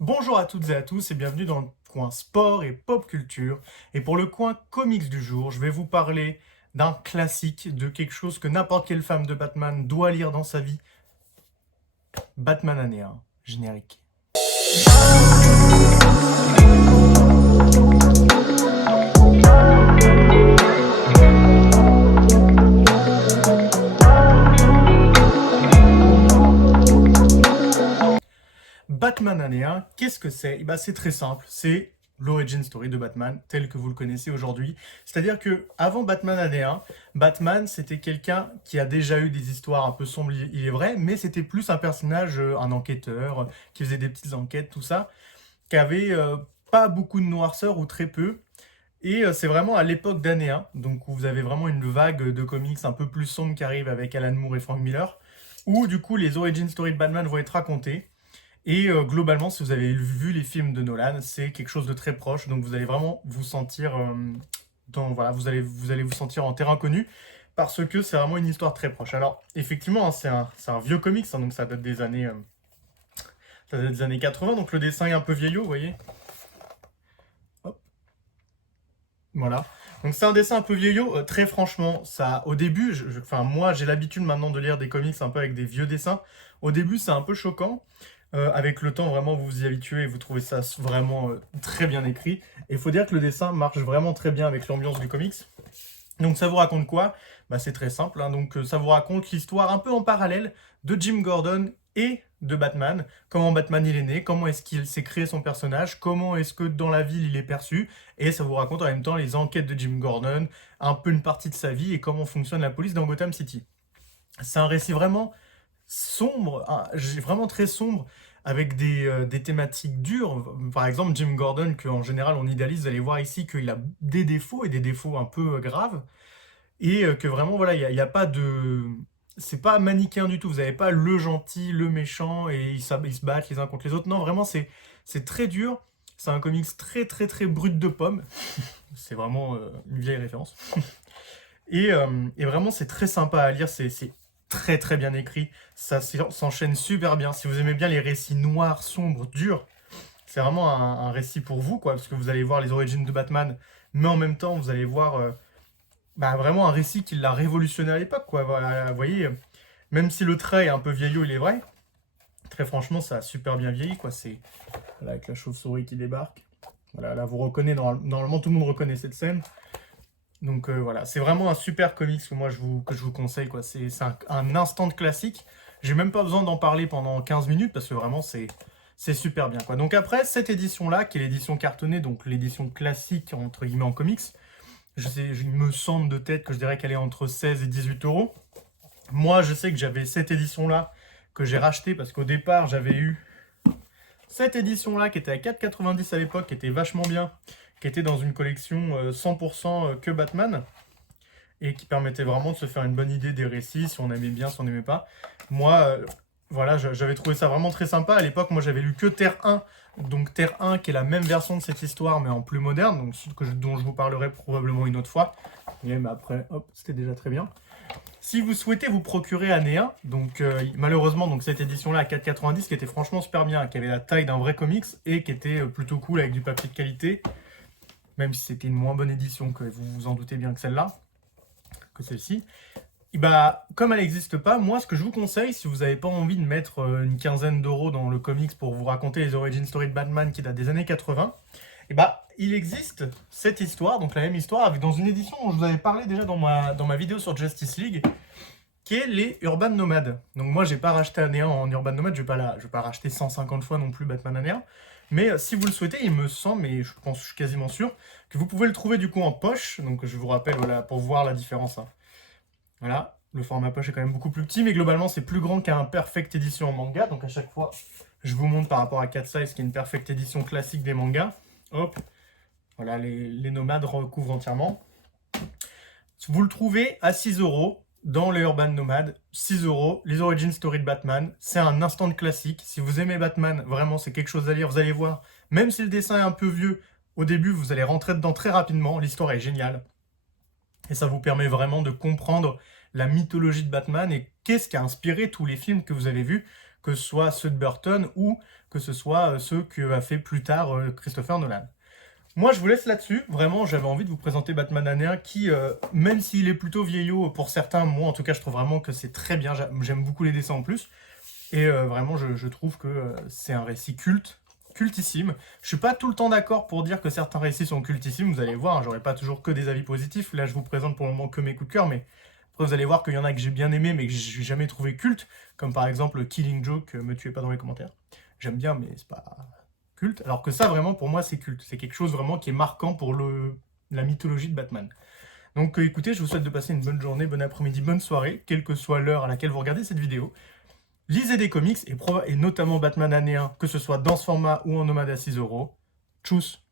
Bonjour à toutes et à tous et bienvenue dans le coin sport et pop culture. Et pour le coin comics du jour, je vais vous parler d'un classique, de quelque chose que n'importe quelle femme de Batman doit lire dans sa vie. Batman année 1, générique. Batman année 1, qu'est-ce que c'est? C'est très simple, c'est l'origin story de Batman tel que vous le connaissez aujourd'hui. C'est-à-dire que avant Batman année 1, Batman c'était quelqu'un qui a déjà eu des histoires un peu sombres, il est vrai, mais c'était plus un personnage, un enquêteur, qui faisait des petites enquêtes, tout ça, qui avait pas beaucoup de noirceur ou très peu. Et c'est vraiment à l'époque d'année 1, donc où vous avez vraiment une vague de comics un peu plus sombre qui arrive avec Alan Moore et Frank Miller, où du coup les origin stories de Batman vont être racontées. Et globalement, si vous avez vu les films de Nolan, c'est quelque chose de très proche. Donc vous allez vraiment vous sentir voilà, vous allez vous sentir en terrain connu parce que c'est vraiment une histoire très proche. Alors effectivement, hein, c'est un vieux comics, hein, donc ça date des années 80. Donc le dessin est un peu vieillot, vous voyez. Hop, voilà. Donc c'est un dessin un peu vieillot. Très franchement, ça, au début, enfin moi j'ai l'habitude maintenant de lire des comics un peu avec des vieux dessins. Au début, c'est un peu choquant. Avec le temps, vraiment, vous vous y habituez et vous trouvez ça vraiment très bien écrit. Et il faut dire que le dessin marche vraiment très bien avec l'ambiance du comics. Donc ça vous raconte quoi? C'est très simple, hein. Donc ça vous raconte l'histoire un peu en parallèle de Jim Gordon et de Batman. Comment Batman il est né, comment est-ce qu'il s'est créé son personnage, comment est-ce que dans la ville il est perçu. Et ça vous raconte en même temps les enquêtes de Jim Gordon, un peu une partie de sa vie et comment fonctionne la police dans Gotham City. C'est un récit vraiment sombre, vraiment très sombre, avec des thématiques dures. Par exemple, Jim Gordon, qu'en général on idéalise, vous allez voir ici qu'il a des défauts, et des défauts un peu graves, et que vraiment, voilà, il y a pas de... C'est pas manichéen du tout, vous n'avez pas le gentil, le méchant, et ils se battent les uns contre les autres. Non, vraiment, c'est très dur. C'est un comics très très très brut de pomme. C'est vraiment une vieille référence. Et vraiment, c'est très sympa à lire, c'est très très bien écrit, ça s'enchaîne super bien. Si vous aimez bien les récits noirs, sombres, durs, c'est vraiment un récit pour vous, quoi, parce que vous allez voir les origines de Batman, mais en même temps, vous allez voir vraiment un récit qui l'a révolutionné à l'époque, quoi. Voilà, vous voyez, même si le trait est un peu vieillot, il est vrai, très franchement, ça a super bien vieilli, quoi. C'est voilà, avec la chauve-souris qui débarque. Voilà, là, vous reconnaissez, normalement, tout le monde reconnaît cette scène. Donc voilà, c'est vraiment un super comics que je vous conseille, quoi. C'est un instant de classique. J'ai même pas besoin d'en parler pendant 15 minutes parce que vraiment c'est super bien, quoi. Donc après, cette édition-là, qui est l'édition cartonnée, donc l'édition classique entre guillemets en comics, il me semble de tête que je dirais qu'elle est entre 16 et 18 euros. Moi, je sais que j'avais cette édition-là que j'ai racheté parce qu'au départ, j'avais eu cette édition-là qui était à 4,90 à l'époque, qui était vachement bien, qui était dans une collection 100% que Batman et qui permettait vraiment de se faire une bonne idée des récits, si on aimait bien, si on n'aimait pas. Moi, voilà, j'avais trouvé ça vraiment très sympa. À l'époque, moi, j'avais lu que Terre 1, donc Terre 1, qui est la même version de cette histoire, mais en plus moderne, donc dont je vous parlerai probablement une autre fois. Mais après, hop, c'était déjà très bien. Si vous souhaitez vous procurer année 1, donc malheureusement, donc cette édition-là à 4,90, qui était franchement super bien, qui avait la taille d'un vrai comics, et qui était plutôt cool avec du papier de qualité, même si c'était une moins bonne édition que vous vous en doutez bien que celle-là, que celle-ci. Et comme elle n'existe pas, moi ce que je vous conseille, si vous n'avez pas envie de mettre une quinzaine d'euros dans le comics pour vous raconter les origin story de Batman qui date des années 80, il existe cette histoire, donc la même histoire, avec dans une édition dont je vous avais parlé déjà dans ma vidéo sur Justice League, qui est les Urban Nomades. Donc moi j'ai pas racheté année 1 en Urban Nomade, je vais pas racheter 150 fois non plus Batman année 1, mais si vous le souhaitez, il me semble, et je suis quasiment sûr, que vous pouvez le trouver du coup en poche, donc je vous rappelle, voilà, pour voir la différence, hein. Voilà, le format poche est quand même beaucoup plus petit, mais globalement c'est plus grand qu'un Perfect Edition en manga, donc à chaque fois je vous montre par rapport à Cat Size qui est une Perfect Edition classique des mangas. Hop, voilà, les nomades recouvrent entièrement. Vous le trouvez à 6 euros dans les Urban Nomades, 6 euros, les Origin Story de Batman, c'est un instant de classique. Si vous aimez Batman, vraiment c'est quelque chose à lire, vous allez voir, même si le dessin est un peu vieux, au début vous allez rentrer dedans très rapidement, l'histoire est géniale. Et ça vous permet vraiment de comprendre la mythologie de Batman et qu'est-ce qui a inspiré tous les films que vous avez vus. que ce soit ceux de Burton ou que ce soit ceux qu'a fait plus tard Christopher Nolan. Moi, je vous laisse là-dessus. Vraiment, j'avais envie de vous présenter Batman année 1 qui, même s'il est plutôt vieillot pour certains, moi en tout cas, je trouve vraiment que c'est très bien. J'aime beaucoup les dessins en plus. Et vraiment, je trouve que c'est un récit cultissime. Je suis pas tout le temps d'accord pour dire que certains récits sont cultissimes. Vous allez voir, hein, j'aurai pas toujours que des avis positifs. Là, je vous présente pour le moment que mes coups de cœur, mais après, vous allez voir qu'il y en a que j'ai bien aimé, mais que j'ai jamais trouvé culte. Comme par exemple Killing Joke, me tuez pas dans les commentaires. J'aime bien, mais c'est pas culte. Alors que ça, vraiment, pour moi, c'est culte. C'est quelque chose vraiment qui est marquant pour la mythologie de Batman. Donc écoutez, je vous souhaite de passer une bonne journée, bon après-midi, bonne soirée, quelle que soit l'heure à laquelle vous regardez cette vidéo. Lisez des comics, et notamment Batman année 1, que ce soit dans ce format ou en nomade à 6 euros. Tchuss!